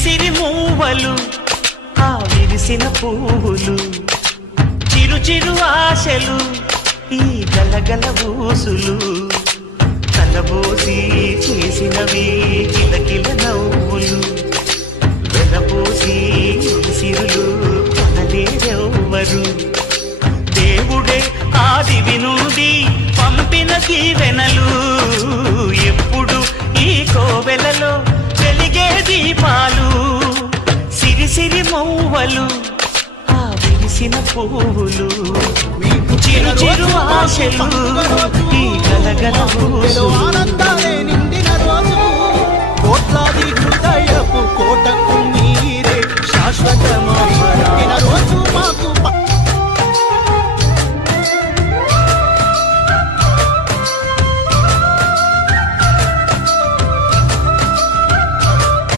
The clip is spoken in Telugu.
సిరి మూవలు ఆ విరిసిన పువ్వులు చిరు చిరు ఆశలు ఈ గలగల ఊసులు కలబోసి చేసినవి కిలకిల నవ్వులు వెనపోసి సిరులు కొనలేరెవ్వరు దేవుడే ఆదివి నుండి పంపిన దీవెనలు ఎప్పుడు ఈ కోవెలలో వెలిగే దీపాలు సిరి సిరి మౌవలు ఆ విరిసిన పువ్వులు చిరు చిరు ఆశలు ఈ గలగల ఊసులు ఆనందాలే నిండిన రోజు కోట్లాది